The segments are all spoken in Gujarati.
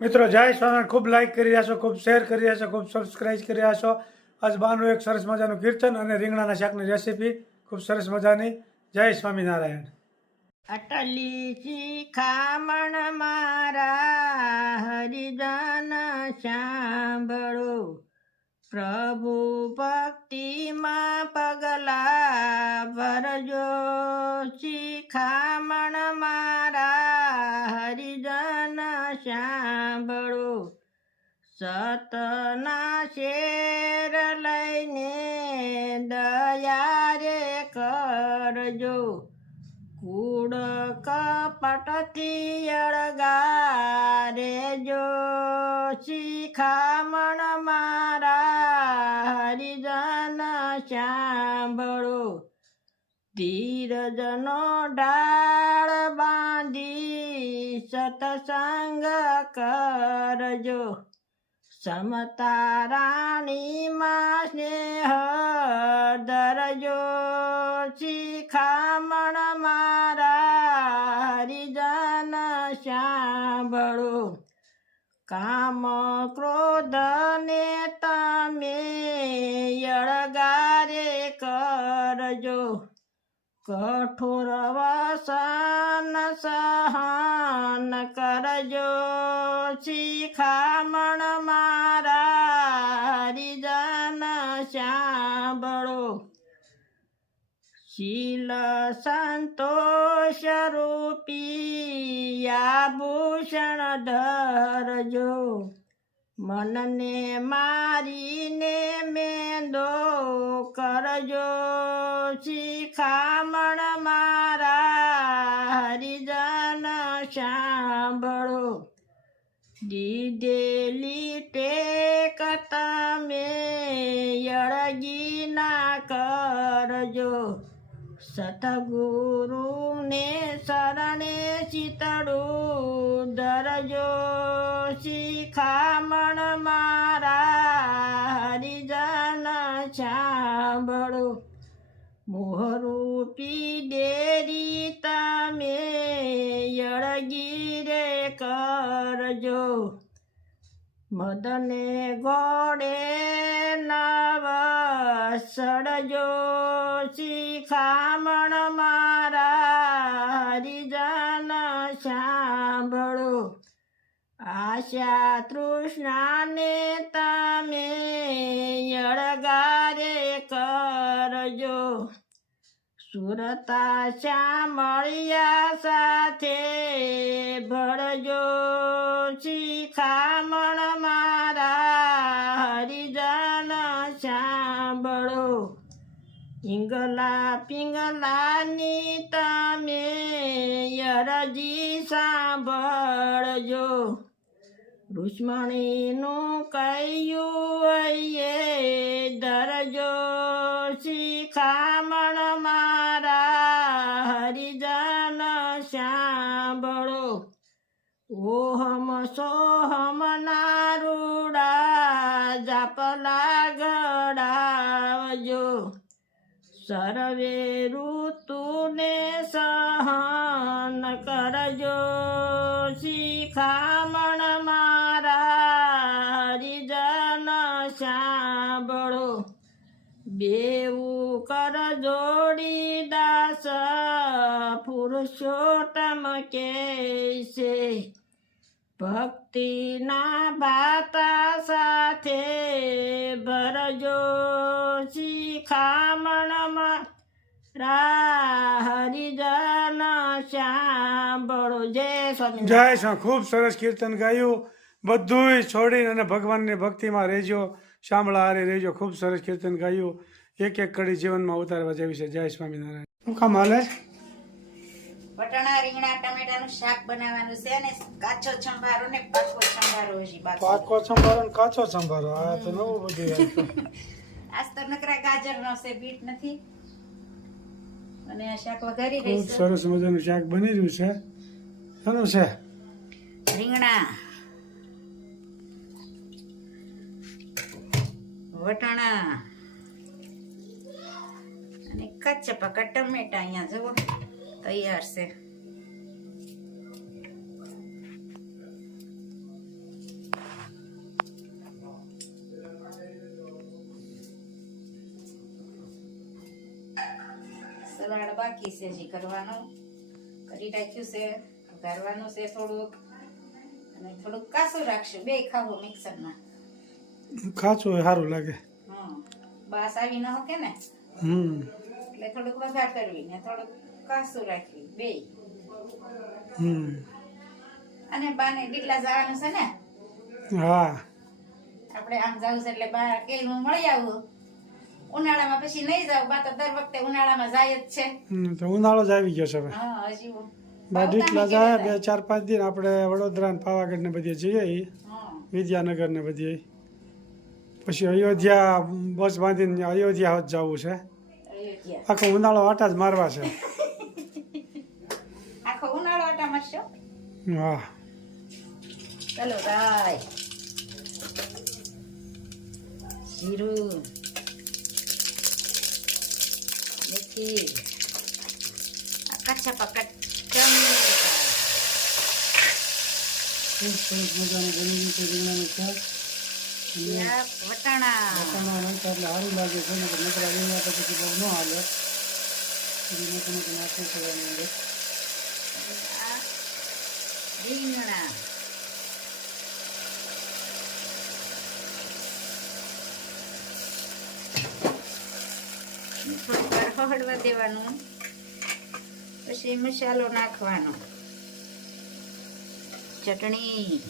મિત્રો જય સ્વામિનારાયણ. ખૂબ લાઈક કરી રહ્યા છો, ખૂબ શેર કરી રહ્યા છો, ખૂબ સબસ્ક્રાઈબ કરી રહ્યા છો. આજ બાનું એક સરસ મજાનું કીર્તન અને રીંગણાના શાકની રેસીપી ખૂબ સરસ મજાની. જય સ્વામિનારાયણ. અટલી શિખામણ મારા હરિજન સાંભળો, પ્રભુ ભક્તિમાં પગલા ભરજો. શિખામણ મારા હરિજન સાંભળો, સતના શેર લઈને દયા રે કરજો. કૂડ કપટથી અળગારે જો, શિખામણ મારા હરિજન સાંભળો. ધીરજનો ઢાળ બાંધી સત્સંગ કરજો, સમતા રાણીમાં સ્નેહ ધરજો. શિખામણ મારા હરિજન સાંભળો, કામ ક્રોધ ને તમે અળગારે કરજો. કઠોર વસન સહન કરજો, શિખામણ મારા હરિજન સાંભળો. શીલ સંતોષ રૂપી આભૂષણ ધરજો, મનને મારીને મેંદો કરજો. શિખામણ મારા હરિજન સાંભળો, દીધેલી ટેક તમે અળગી ના કરજો. સતગુરુને શરણે ચિતડું ધરજો. શિખામણ મારા હરિજન સાંભળો, મોહરૂપી ડેરી તમે અળગી રે કરજો. મદને ઘોડે નવ સડજો, શિખામણ મારા હરિજન સાંભળો. આશા તૃષ્ણાને તમે અળગારે કરજો. સુરતા શ્યામળિયા સાથે ભળજો, શિખામણ મારા હરિજન સાંભળો. પિંગલા પિંગલાની તમે અરજી સાંભળજો. રુક્ષ્મણીનું કહ્યું એ ધરજો, શિખામણ મારા હરિજન સાંભળો. ઓહમ સોહમ નારૂડા જાપલા ગડાવજો, સર્વે ઋતુને સહન કરજો. શિખામણ મારા હરિજન સાંભળો. બેઉ કર જોડી દાસ પુરુષોત્તમ કે છે, ભક્તિના ભાતા સાથે ભરજો. શિખામણ મારા હરિજન સાંભળો. જય સ્વામી. જય સ્વામી. ખૂબ સરસ કીર્તન ગાયું. બધુંય છોડીને અને ભગવાનની ભક્તિમાં રહેજો, શામળા હારે રહેજો. ખૂબ સરસ કીર્તન ગાયું. એક એક કડી જીવનમાં ઉતારવા જેવી છે. જય સ્વામિનારાયણ. શું કામ હાલે? વટાણા રીંગણા ટમેટાનું શાક બનાવવાનું છે ને કાચો સંભારો ને પાકો સંભારો હજી બાકી. પાકો સંભારો ને કાચો સંભારો, આ તો નવું બધું. આજ તો નકરા ગાજર નો છે, બીટ નથી. અને આ શાક વઘારી ખૂબ રહીશું. સરસ મજાનું શાક બની રહ્યું છે. શાનું છે? રીંગણા, વટાણા અને કાચા પાકા ટમેટા અહીંયા જુઓ તૈયાર છે. બાકી છે હજી કરવાનું. કરી નાખ્યું છે, વઘારવાનું છે થોડુંક અને થોડુંક કાસું રાખશું. બે ખાવું મિક્સરમાં. ખાચું હોય સારું લાગે. બાસ આવી ન હોકે ને એટલે થોડુંક વઘાર કરવી ને થોડુંક કાસું રાખવી બે. અને બાને ડીટલા જવાનું છે ને. હા આપણે આમ જવું છે એટલે બા કે હું મળી આવું. ઉનાળામાં પછી નહીં જાવ. બા તો દર વખતે ઉનાળામાં જાય જ છે. તો ઉનાળો જ આવી ગયો છે હવે. હા હજી બાજુટલા જાય 2-4-5 દિન આપણે વડોદરા ને પાવાગઢ ને બધે જઈએ વિદ્યાનગર ને બધે. પછી અયોધ્યા બસ બાંધીને અયોધ્યા જવું છે. આખો ઉનાળો આટા જ મારવા છે. આખો ઉનાળો આટા મારશો. હા ચલો રાય જીરું મેથી કચ્છા પકડ ખૂબ સરસ મજાનું બની ગયું છે રીંગણાનું શાક. વટાણા વટાણા નાખતા એટલે સારું લાગે છે ને નકરા રીંગણા તો પછી બહુ ન હાલે. નાખવું કરવાની અંદર. રીંગણા થોડીક વાર હળવા દેવાનું. પછી મસાલો નાખવાનો. ચટણી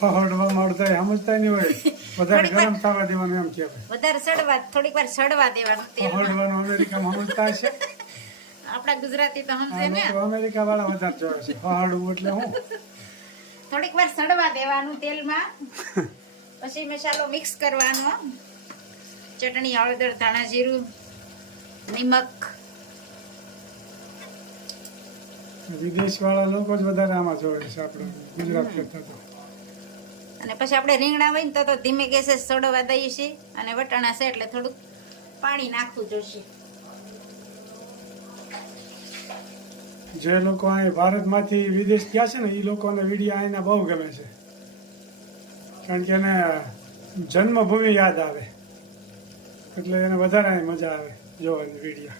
હળવા મળતા સમજતા નહીં હોય. વધારે ગરમ થવા દેવાનું એમ કે વધારે સડવા થોડીક વાર સડવા દેવાનું. હળવાનું અમેરિકામાં સમજતા હશે. આપણા ગુજરાતી તો સમજે ને. અમેરિકા વાળા વધારે જોવે છે હળવું એટલે હું. થોડીક વાર સડવા દેવાનું તેલમાં. પછી મસાલો મિક્સ કરવાનો. ચટણી હળદર ધાણા જીરું નિમક. વિદેશ વાળા લોકો જ વધારે આમાં જોવે છે આપણે ગુજરાત કરતા તો. અને પછી આપણે રીંગણા હોય ને તો ધીમે ગેસે સડવા દઈએ છીએ. અને વટાણા છે એટલે થોડુંક પાણી નાખવું જોશે. જે લોકો અહીં ભારતમાંથી વિદેશ ગયા છે ને એ લોકોને વિડીયો અહીંના બહુ ગમે છે. કારણ કે એને જન્મભૂમિ યાદ આવે એટલે એને વધારે અહીં મજા આવે જોવાની વિડીયો.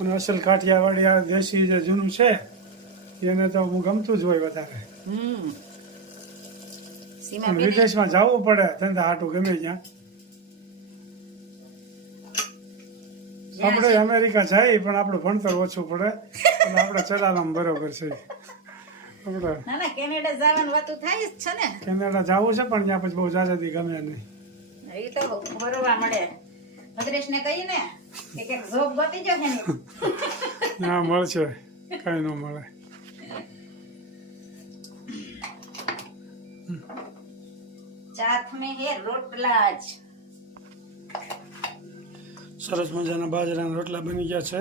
અને અસલ કાઠિયાવાડી આ દેશી જે જૂનું છે એને તો ગમતું જ હોય વધારે. અને વિદેશમાં જવું પડે ધંધા હાટું ગમે ત્યાં. આપણે અમેરિકા જાય પણ આપણું ભણતર ઓછું પડે એટલે આપણે ચલાવવામાં બરોબર છે. આપણે ના ના કેનેડા જવાનું વાતું થાય જ છે ને. કેનેડા જવું છે પણ ત્યાં પછી બહુ જાજાદી ગમે નહીં. એ તો ફરવા મળે. ભદ્રેશ ને કહી ને કે જોબ ગોતી જો કે ના મળશે કઈ ન મળે. સાથ में है રોટલા જ. સરસ મજાના બાજરાના રોટલા બની ગયા છે.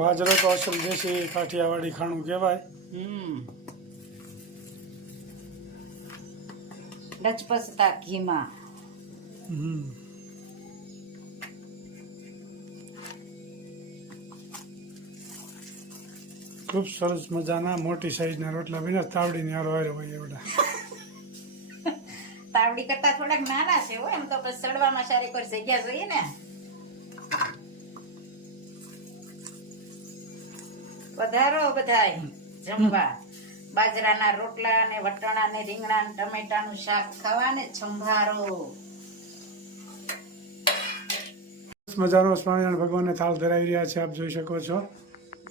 બાજરો તો અસલ દેશી કાઠિયાવાડી ખાણું કહેવાય. ડચપસતા ઘીમાં. ખૂબ સરસ મજાના મોટી સાઈઝના રોટલા બન્યા. તાવડીની હારો હારે હોય એવડા. તાવડી કરતા થોડાક નાના છે હો. એમ તો પછી સડવામાં સારી કોઈ જગ્યા જોઈએ ને. પધારો બધાય જમવા. બાજરાના રોટલા ને વટાણા ને રીંગણા ને ટમેટાનું શાક ખાવા ને સંભારો. મજાનો સ્વામિનારાયણ ભગવાનને થાળ ધરાવી રહ્યા છે આપ જોઈ શકો છો.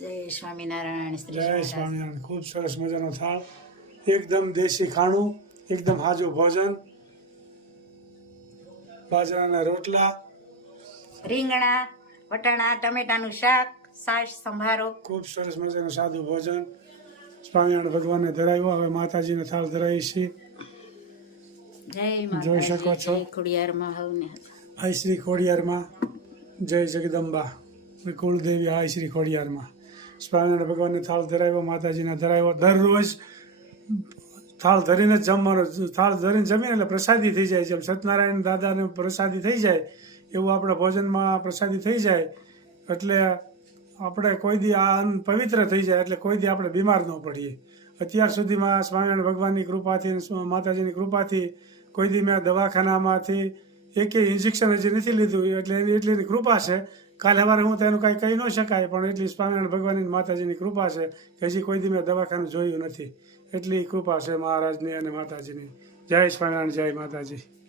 જય સ્વામિનારાયણ. જય સ્વામિનારાયણ. ખૂબ સરસ મજાનો થાળ. એકદમ દેશી ખાણું, એકદમ હાજુ ભોજન. બાજરાના રોટલા, રીંગણા વટાણા ટમેટાનું શાક છાશ સંભારો. ખૂબ સરસ મજાનું સાદું ભોજન સ્વામિનારાયણ ભગવાનને ધરાવ્યું. હવે માતાજીને થાળ ધરાવી છે. જય જોઈ શકો છો. ખોડિયારમાં હવને આઈ શ્રી ખોડિયારમાં. જય જગદંબા કુળદેવી આઈ શ્રી ખોડિયારમાં. સ્વામિનારાયણ ભગવાનને થાળ ધરાવ્યો, માતાજીને ધરાવ્યો. દરરોજ થાળ ધરીને જ જમવાનો. થાળ ધરીને જમીને એટલે પ્રસાદી થઈ જાય. જેમ સત્યનારાયણ દાદાને પ્રસાદી થઈ જાય એવું આપણે ભોજનમાં પ્રસાદી થઈ જાય. એટલે આપણે કોઈ દી આ અન્ન પવિત્ર થઈ જાય એટલે કોઈ દી આપણે બીમાર ન પડીએ. અત્યાર સુધીમાં સ્વામિનારાયણ ભગવાનની કૃપાથી માતાજીની કૃપાથી કોઈ દી મેં દવાખાનામાંથી એકે ઇન્જેક્શન હજી નથી લીધું એટલે એટલી એની કૃપા છે. કાલે સવારે હું તો એનું કાંઈ કહી ન શકાય, પણ એટલી સ્વામિનારાયણ ભગવાનની માતાજીની કૃપા છે કે હજી કોઈ દી મેં દવાખાનું જોયું નથી. એટલી કૃપા છે મહારાજની અને માતાજીની. જય સ્વામિનારાયણ, જય માતાજી.